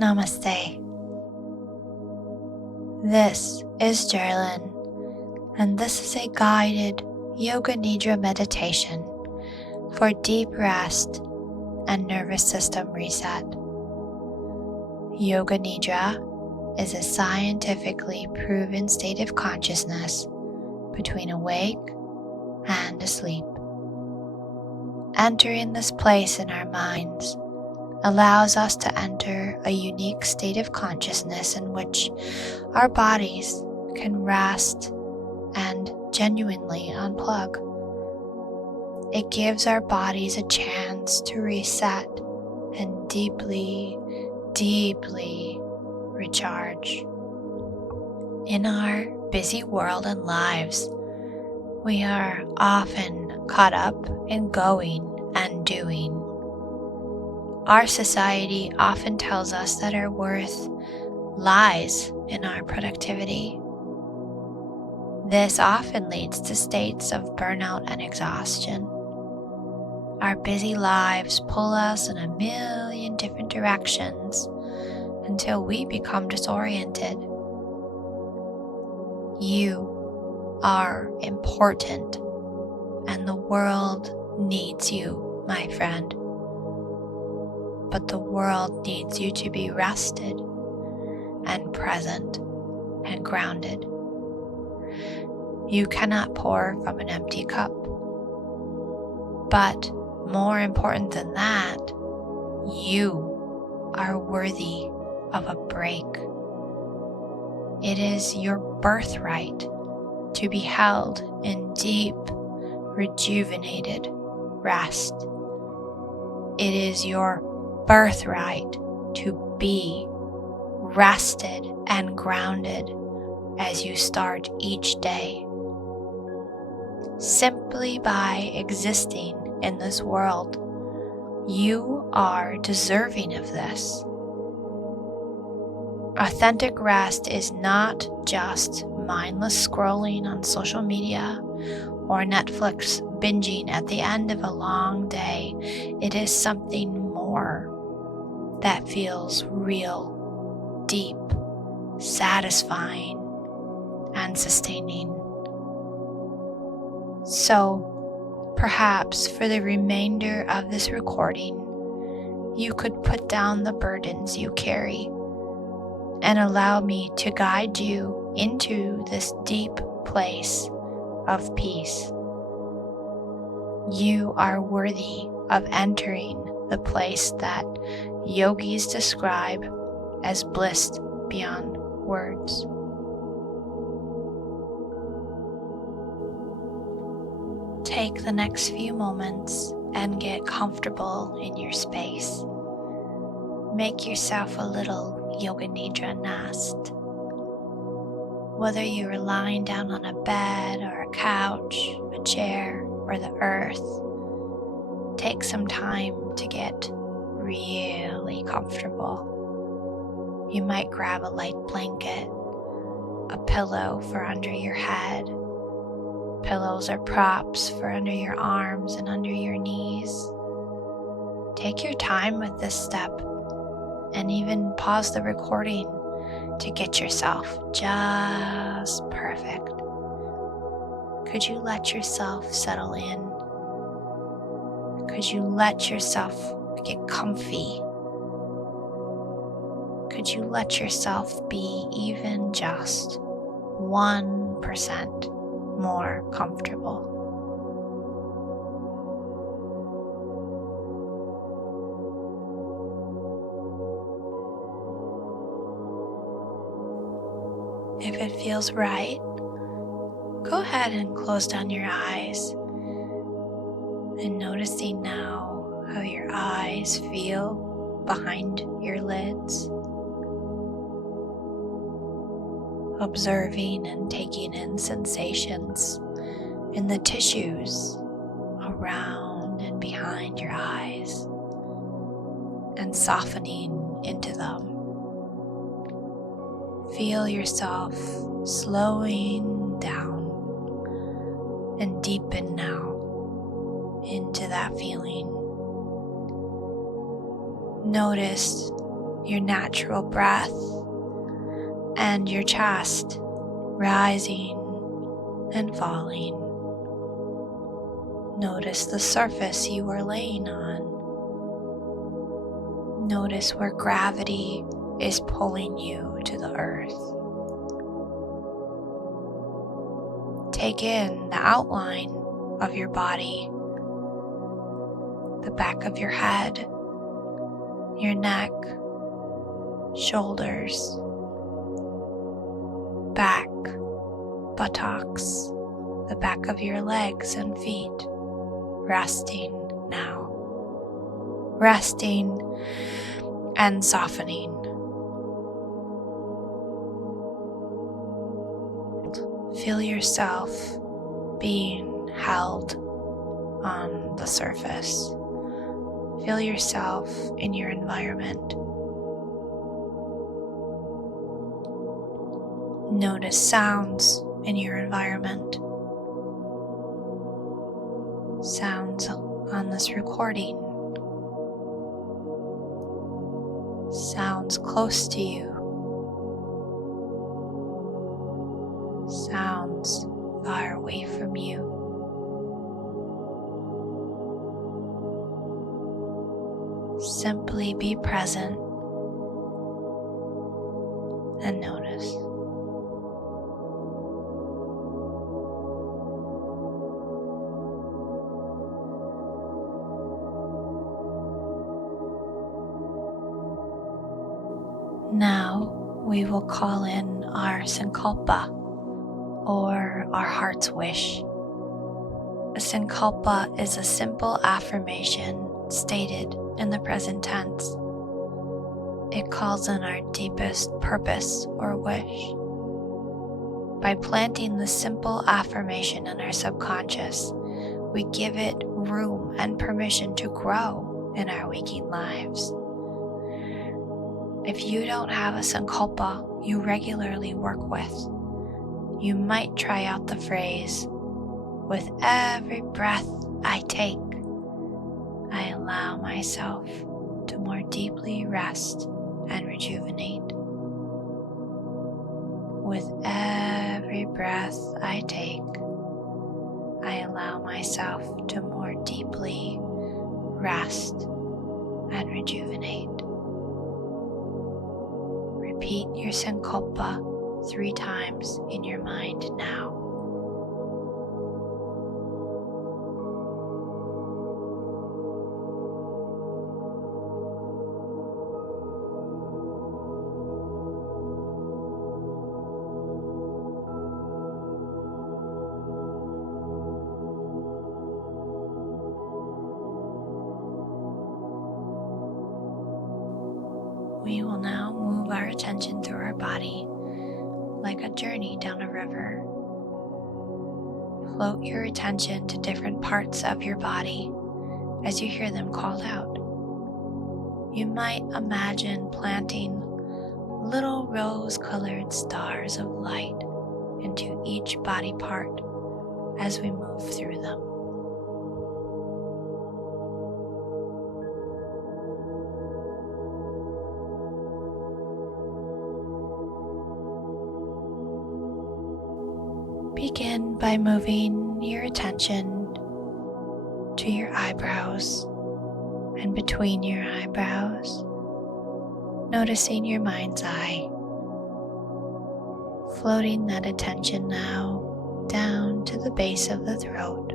Namaste. This is Jeralyn, and this is a guided Yoga Nidra meditation for deep rest and nervous system reset. Yoga Nidra is a scientifically proven state of consciousness between awake and asleep. Entering this place in our minds allows us to enter a unique state of consciousness in which our bodies can rest and genuinely unplug. It gives our bodies a chance to reset and deeply recharge. In our busy world and lives, we are often caught up in going and doing. Our society often tells us that our worth lies in our productivity. This often leads to states of burnout and exhaustion. Our busy lives pull us in a million different directions until we become disoriented. You are important, and the world needs you, my friend. But the world needs you to be rested and present and grounded. You cannot pour from an empty cup. But more important than that, you are worthy of a break. It is your birthright to be held in deep, rejuvenated rest. It is your birthright to be rested and grounded as you start each day. Simply by existing in this world, you are deserving of this. Authentic rest is not just mindless scrolling on social media or Netflix binging at the end of a long day. It is something more that feels real, deep, satisfying, and sustaining. So, perhaps for the remainder of this recording, you could put down the burdens you carry and allow me to guide you into this deep place of peace. You are worthy of entering the place that yogis describe as bliss beyond words. Take the next few moments and get comfortable in your space. Make yourself a little Yoga Nidra nest. Whether you are lying down on a bed or a couch, a chair, or the earth, take some time to get really comfortable. You might grab a light blanket, a pillow for under your head. Pillows are props for under your arms and under your knees. Take your time with this step and even pause the recording to get yourself just perfect. Could you let yourself settle in? Could you let yourself get comfy? Could you let yourself be even just 1% more comfortable? If it feels right, go ahead and close down your eyes, and noticing now how your eyes feel behind your lids. Observing and taking in sensations in the tissues around and behind your eyes, and softening into them. Feel yourself slowing down and deepen now into that feeling. Notice your natural breath and your chest rising and falling. Notice the surface you are laying on. Notice where gravity is pulling you to the earth. Take in the outline of your body, the back of your head, your neck, shoulders, back, buttocks, the back of your legs and feet, resting now. Resting and softening. Feel yourself being held on the surface. Feel yourself in your environment. Notice sounds in your environment. Sounds on this recording. Sounds close to you. Sounds far away from you. Simply be present and notice. Now we will call in our sankalpa, or our heart's wish. A sankalpa is a simple affirmation stated in the present tense. It calls in our deepest purpose or wish. By planting the simple affirmation in our subconscious, we give it room and permission to grow in our waking lives. If you don't have a sankalpa you regularly work with, you might try out the phrase, "With every breath I take, I allow myself to more deeply rest and rejuvenate. With every breath I take, I allow myself to more deeply rest and rejuvenate." Repeat your sankalpa 3 times in your mind now. We will now move our attention through our body like a journey down a river. Float your attention to different parts of your body as you hear them called out. You might imagine planting little rose-colored stars of light into each body part as we move through them. Begin by moving your attention to your eyebrows and between your eyebrows, noticing your mind's eye. Floating that attention now down to the base of the throat,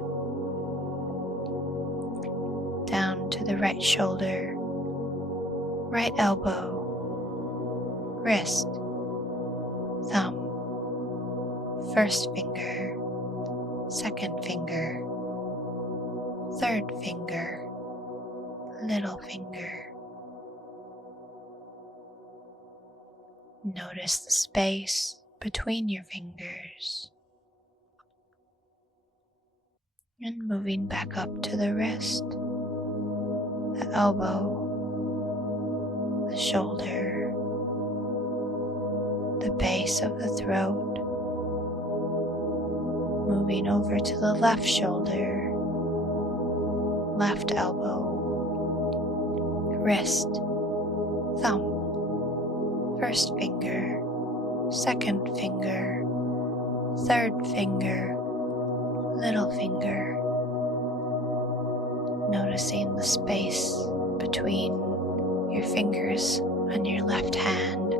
down to the right shoulder, right elbow, wrist, thumb, first finger, second finger, third finger, little finger. Notice the space between your fingers. And moving back up to the wrist, the elbow, the shoulder, the base of the throat. Moving over to the left shoulder, left elbow, wrist, thumb, first finger, second finger, third finger, little finger. Noticing the space between your fingers on your left hand.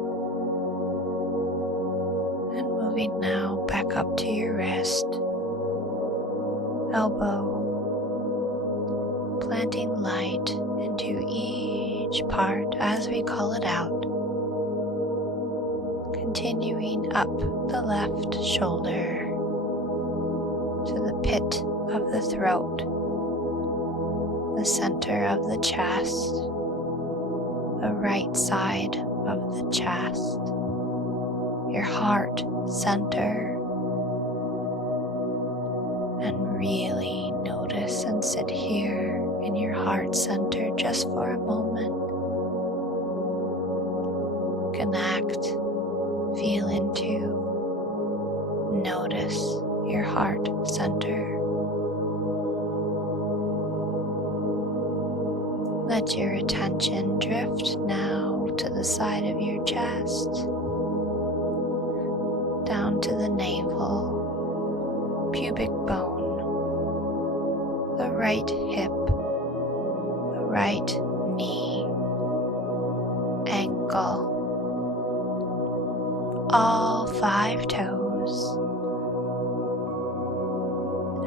And moving now back up to your wrist, elbow, planting light into each part as we call it out. Continuing up the left shoulder to the pit of the throat, the center of the chest, the right side of the chest, your heart center, and really notice and sit here in your heart center just for a moment. Connect, feel into, notice your heart center. Let your attention drift now to the side of your chest, down to the navel, pubic bone, the right hip, the right knee, ankle, all 5 toes,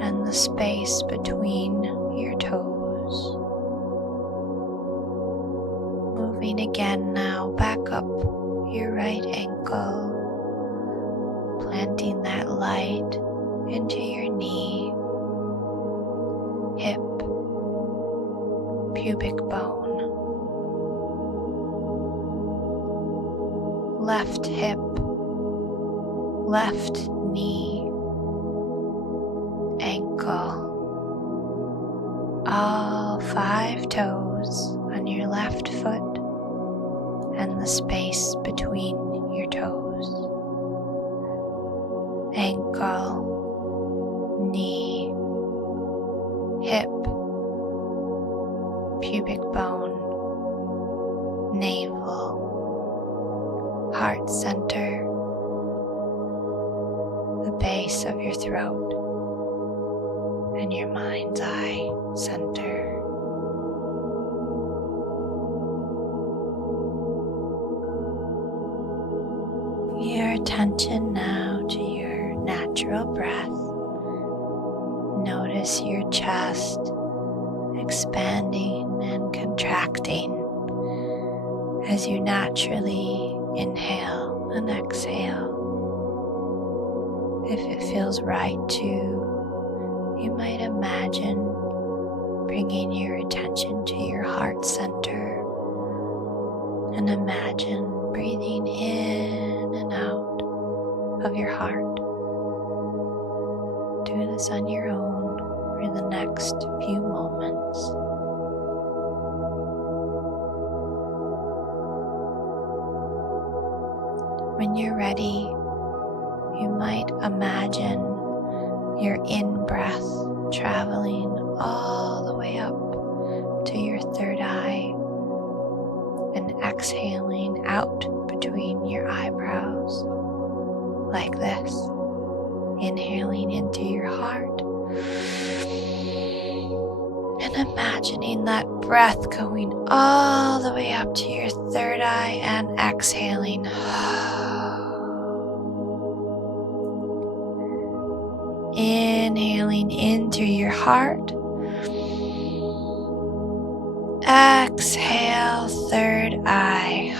and the space between your toes. Moving again now back up your right ankle, planting that light into your knee, hip, pubic bone, left hip, left knee, ankle, all 5 toes on your left foot, and the space between your toes. Ankle, knee, hip, pubic bone, navel, heart center, the base of your throat, and your mind's eye center. Your attention now to your natural breath. Notice your chest expanding and contracting as you naturally inhale and exhale. If it feels right to, you might imagine bringing your attention to your heart center and imagine breathing in and out of your heart. Do this on your own for the next few moments. When you're ready, you might imagine your in-breath traveling all the way up to your third eye and exhaling out between your eyebrows like this. Inhaling into your heart and imagining that breath going all the way up to your third eye and exhaling. Inhaling in through your heart. Exhale, third eye.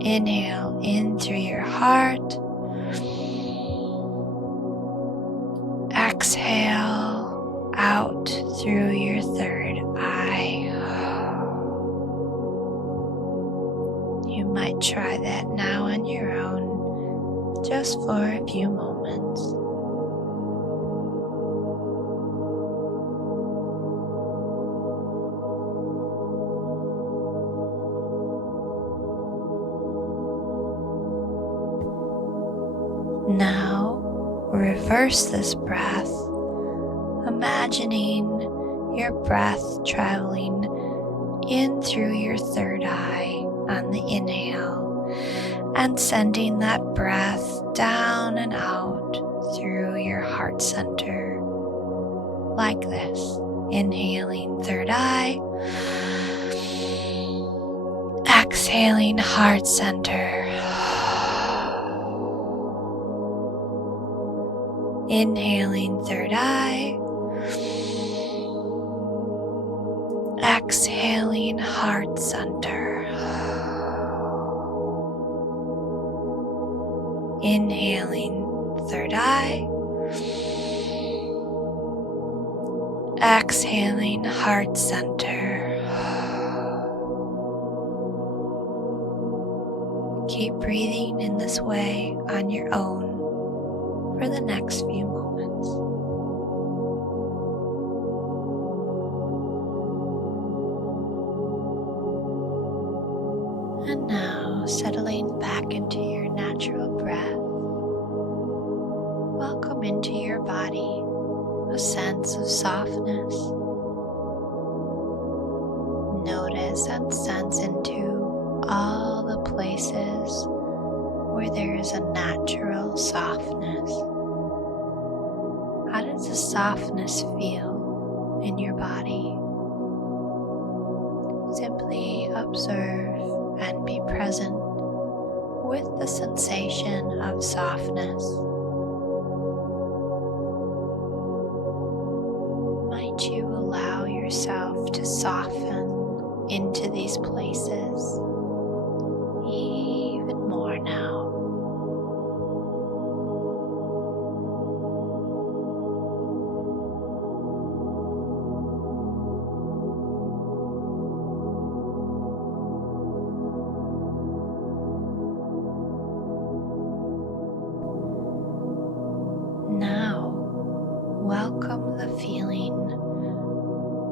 Inhale in through your heart. Exhale out through your third eye. You might try that now on your own, just for a few moments. Now, reverse this breath, imagining your breath traveling in through your third eye on the inhale, and sending that breath down and out through your heart center like this. Inhaling third eye, exhaling heart center. Inhaling third eye, exhaling heart center. Inhaling third eye, exhaling heart center. Keep breathing in this way on your own for the next few moments. And now, settling back into your natural breath, welcome into your body a sense of softness. Notice and sense into all the places where there is a natural softness. How does the softness feel in your body? Simply observe and be present with the sensation of softness. Might you allow yourself to soften into these places even more now? Now, welcome the feeling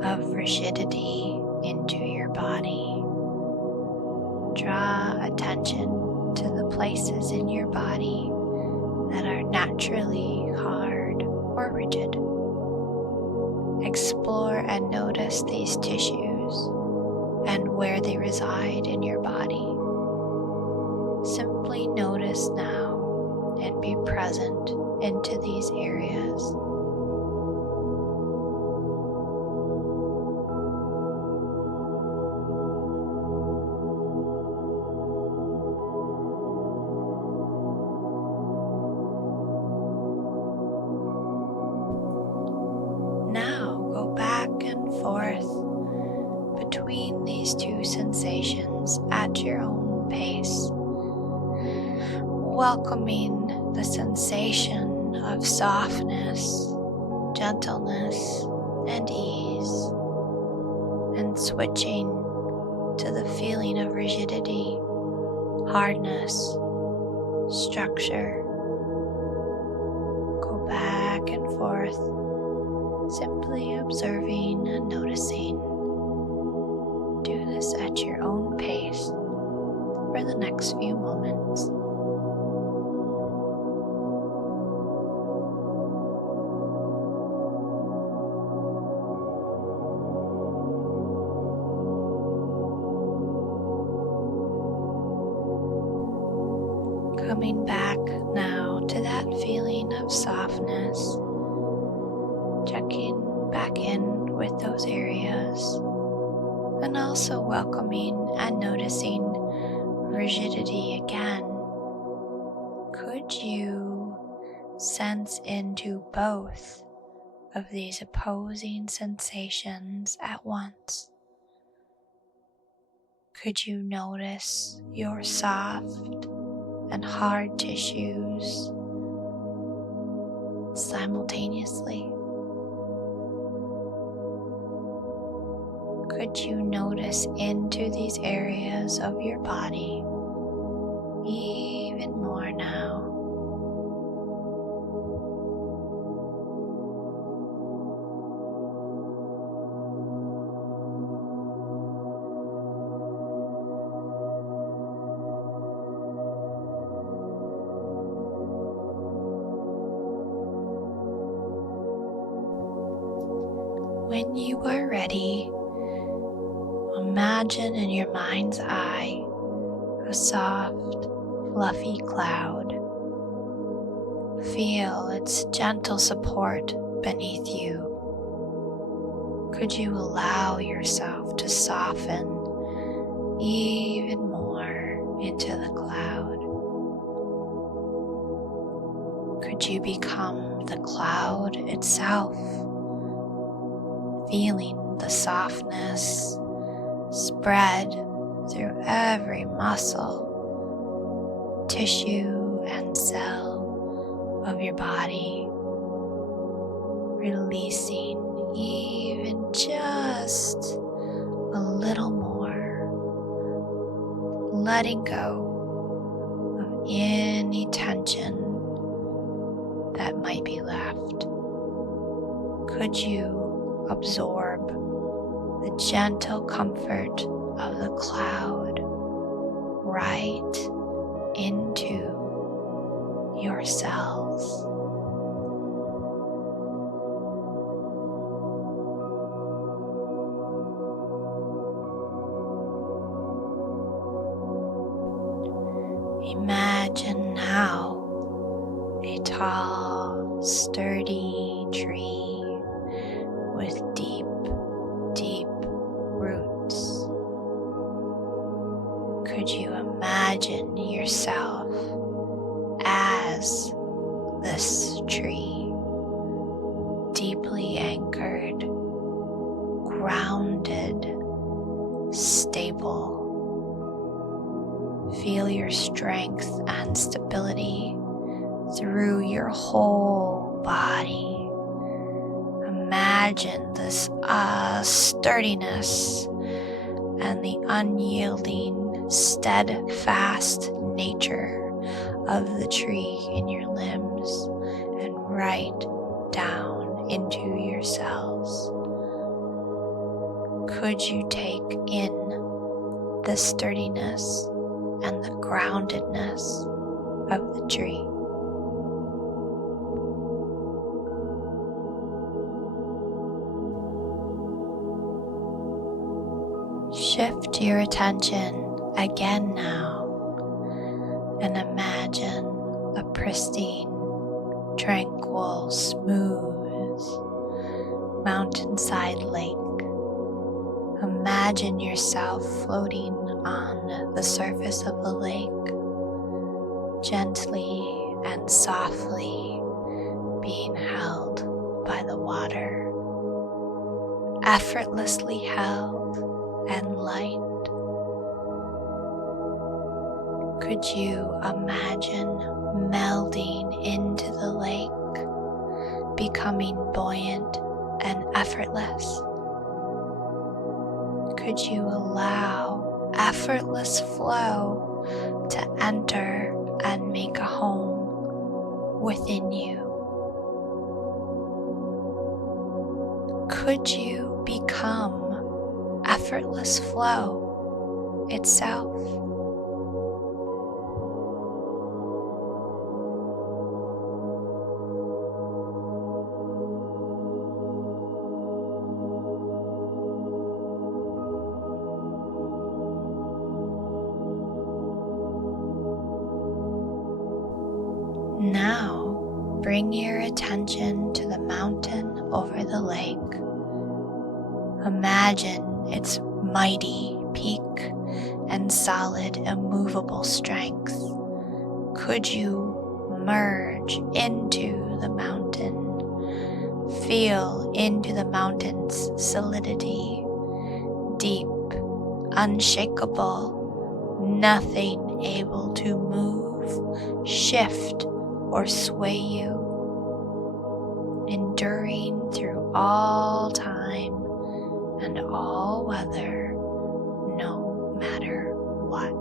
of rigidity into your body. Draw attention to the places in your body that are naturally hard or rigid. Explore and notice these tissues and where they reside in your body. Simply notice now and be present into these areas. Now go back and forth between these two sensations at your own pace, welcoming the sensation of softness, gentleness, and ease, and switching to the feeling of rigidity, hardness, structure. Go back and forth, simply observing and noticing. Do this at your own pace for the next few moments. Coming back now to that feeling of softness, checking back in with those areas, and also welcoming and noticing rigidity again. Could you sense into both of these opposing sensations at once? Could you notice your soft and hard tissues simultaneously? Could you notice into these areas of your body even more now? When you are ready, Imagine in your mind's eye a soft, fluffy cloud. Feel its gentle support beneath you. Could you allow yourself to soften even more into the cloud? Could you become the cloud itself, feeling the softness spread through every muscle, tissue, and cell of your body, releasing even just a little more, letting go of any tension that might be left. Could you absorb the gentle comfort of the cloud right into your cells? Imagine now a tall, sturdy tree with deep, deep roots. Could you imagine yourself as this tree, deeply anchored, grounded, stable? Feel your strength and stability through your whole body. Imagine this sturdiness and the unyielding, steadfast nature of the tree in your limbs and right down into your cells. Could you take in the sturdiness and the groundedness of the tree? Shift your attention again now and imagine a pristine, tranquil, smooth mountainside lake. Imagine yourself floating on the surface of the lake, gently and softly being held by the water, effortlessly held and light. Could you imagine melding into the lake, becoming buoyant and effortless? Could you allow effortless flow to enter and make a home within you? Could you become effortless flow itself? Now, bring your attention to the mountain over the lake. Imagine its mighty peak and solid, immovable strength. Could you merge into the mountain? Feel into the mountain's solidity, deep, unshakable, nothing able to move, shift, or sway you, enduring through all time and all weather, no matter what.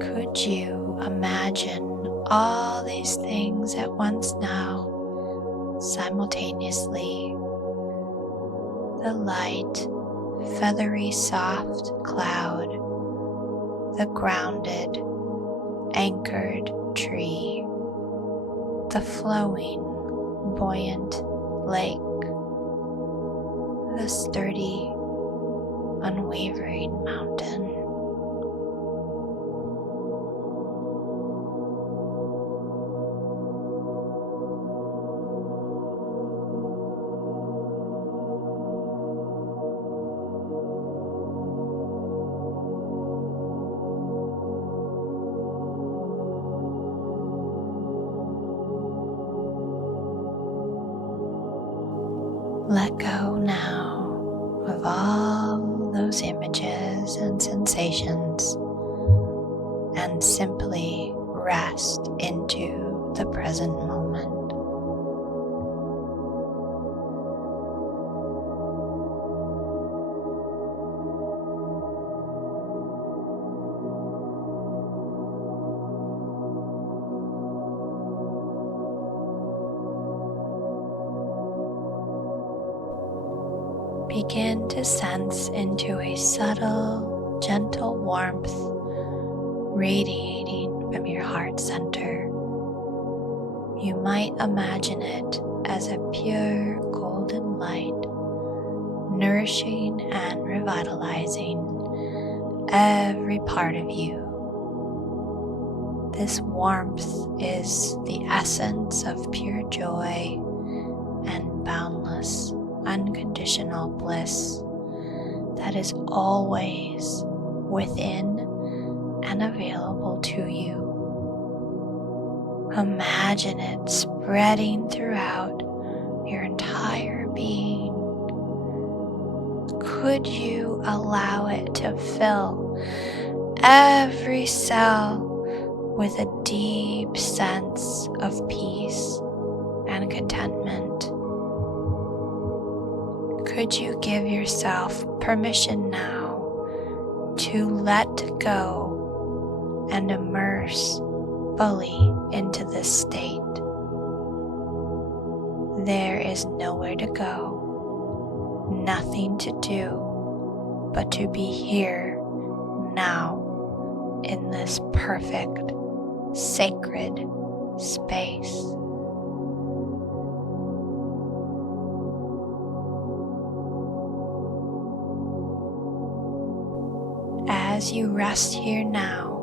Could you imagine all these things at once now, simultaneously? the light, feathery soft cloud, the grounded, anchored tree, the flowing, buoyant lake, the sturdy, unwavering mountain. Let go now of all those images and sensations and simply rest into the present moment. Begin to sense into a subtle, gentle warmth radiating from your heart center. You might imagine it as a pure golden light, nourishing and revitalizing every part of you. This warmth is the essence of pure joy and boundless, unconditional bliss that is always within and available to you. Imagine it spreading throughout your entire being. Could you allow it to fill every cell with a deep sense of peace and contentment? Could you give yourself permission now to let go and immerse fully into this state? There is nowhere to go, nothing to do but to be here now in this perfect, sacred space. As you rest here now,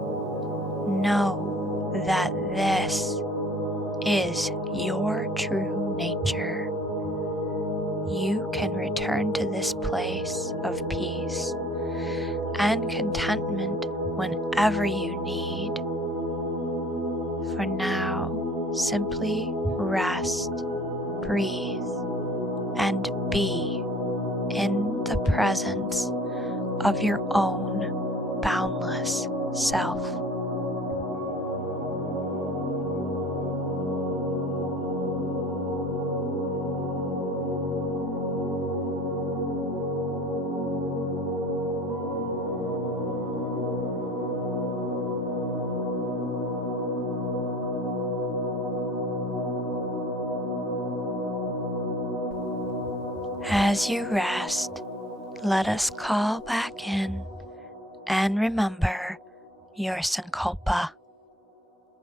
know that this is your true nature. You can return to this place of peace and contentment whenever you need. For now, simply rest, breathe, and be in the presence of your own boundless self. As you rest, let us call back in and remember your sankalpa,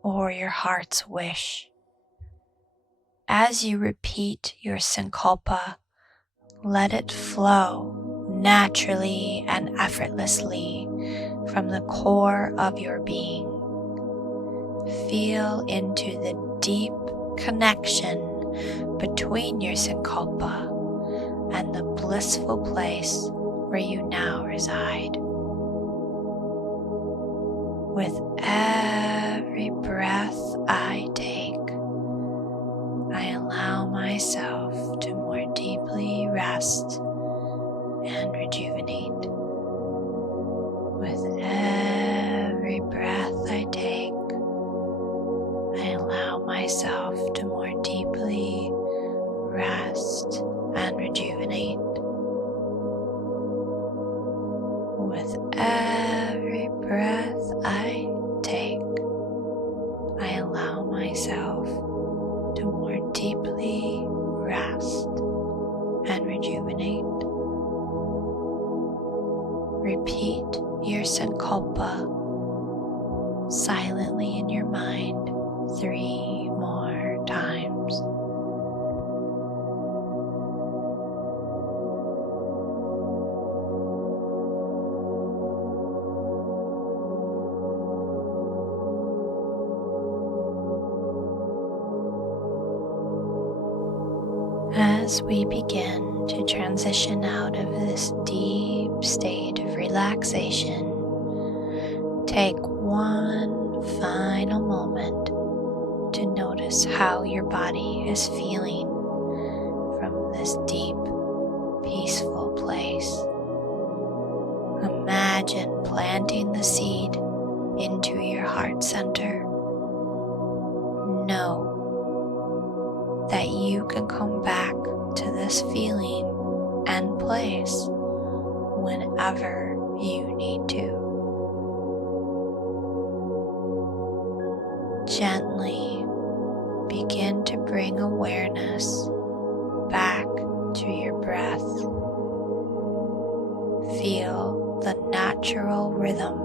or your heart's wish. As you repeat your sankalpa, let it flow naturally and effortlessly from the core of your being. Feel into the deep connection between your sankalpa and the blissful place where you now reside. With every breath I take, I allow myself to more deeply rest and rejuvenate. With every breath I take, I allow myself to more deeply rest and rejuvenate. With every breath I take, I allow myself to more deeply rest and rejuvenate. Repeat your sankalpa silently in your mind 3 more times. As we begin to transition out of this deep state of relaxation, take one final moment to notice how your body is feeling from this deep, peaceful place. Imagine planting the seed into your heart center. Know that you can come back to this feeling and place whenever you need to. Gently begin to bring awareness back to your breath. Feel the natural rhythm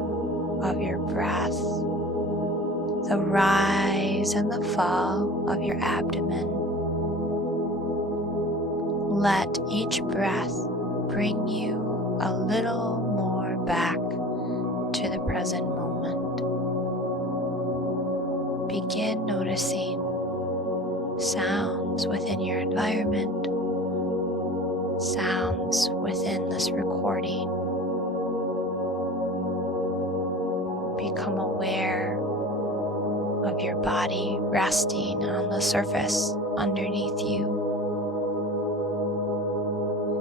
of your breath, the rise and the fall of your abdomen. Let each breath bring you a little more back to the present moment. Begin noticing sounds within your environment, sounds within this recording. Become aware of your body resting on the surface underneath you.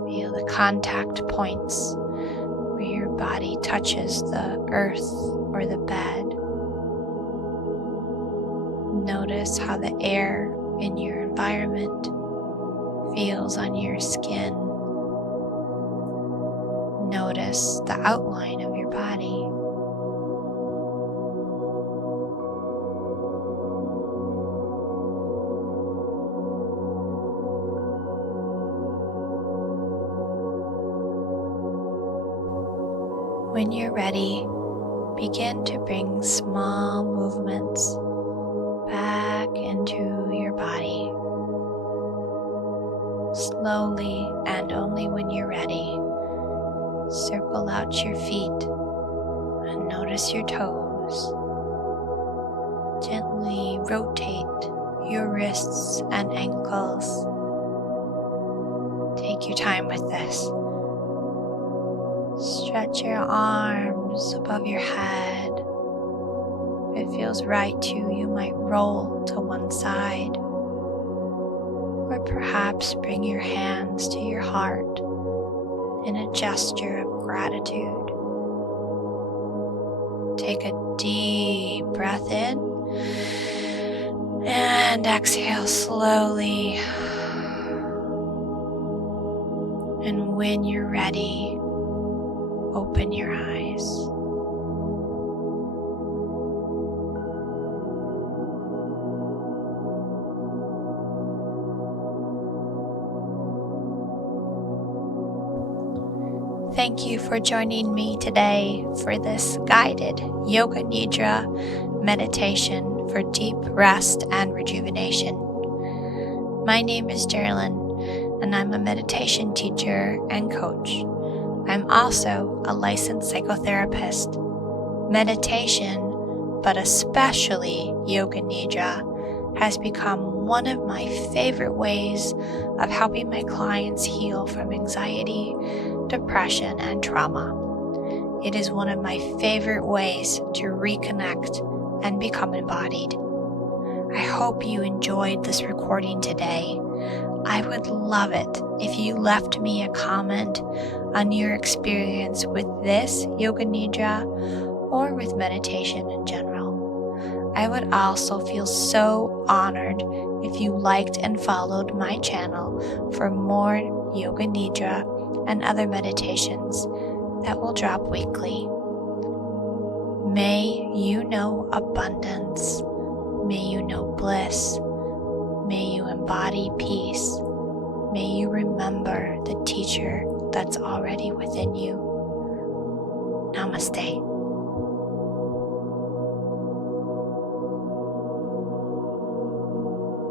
Feel the contact points where your body touches the earth or the bed. Notice how the air in your environment feels on your skin. Notice the outline of your body. When you're ready, begin to bring small movements back into your body. Slowly and only when you're ready, circle out your feet and notice your toes. Gently rotate your wrists and ankles. Take your time with this. Stretch your arms above your head. If it feels right to you, you might roll to one side. Or perhaps bring your hands to your heart in a gesture of gratitude. Take a deep breath in and exhale slowly. And when you're ready, open your eyes. Thank you for joining me today for this guided Yoga Nidra meditation for deep rest and rejuvenation. My name is Jeralyn, and I'm a meditation teacher and coach. I'm also a licensed psychotherapist. Meditation, but especially Yoga Nidra, has become one of my favorite ways of helping my clients heal from anxiety, depression, and trauma. It is one of my favorite ways to reconnect and become embodied. I hope you enjoyed this recording today. I would love it if you left me a comment on your experience with this Yoga Nidra or with meditation in general. I would also feel so honored if you liked and followed my channel for more Yoga Nidra and other meditations that will drop weekly. May you know abundance. May you know bliss. May you embody peace. May you remember the teacher that's already within you. Namaste.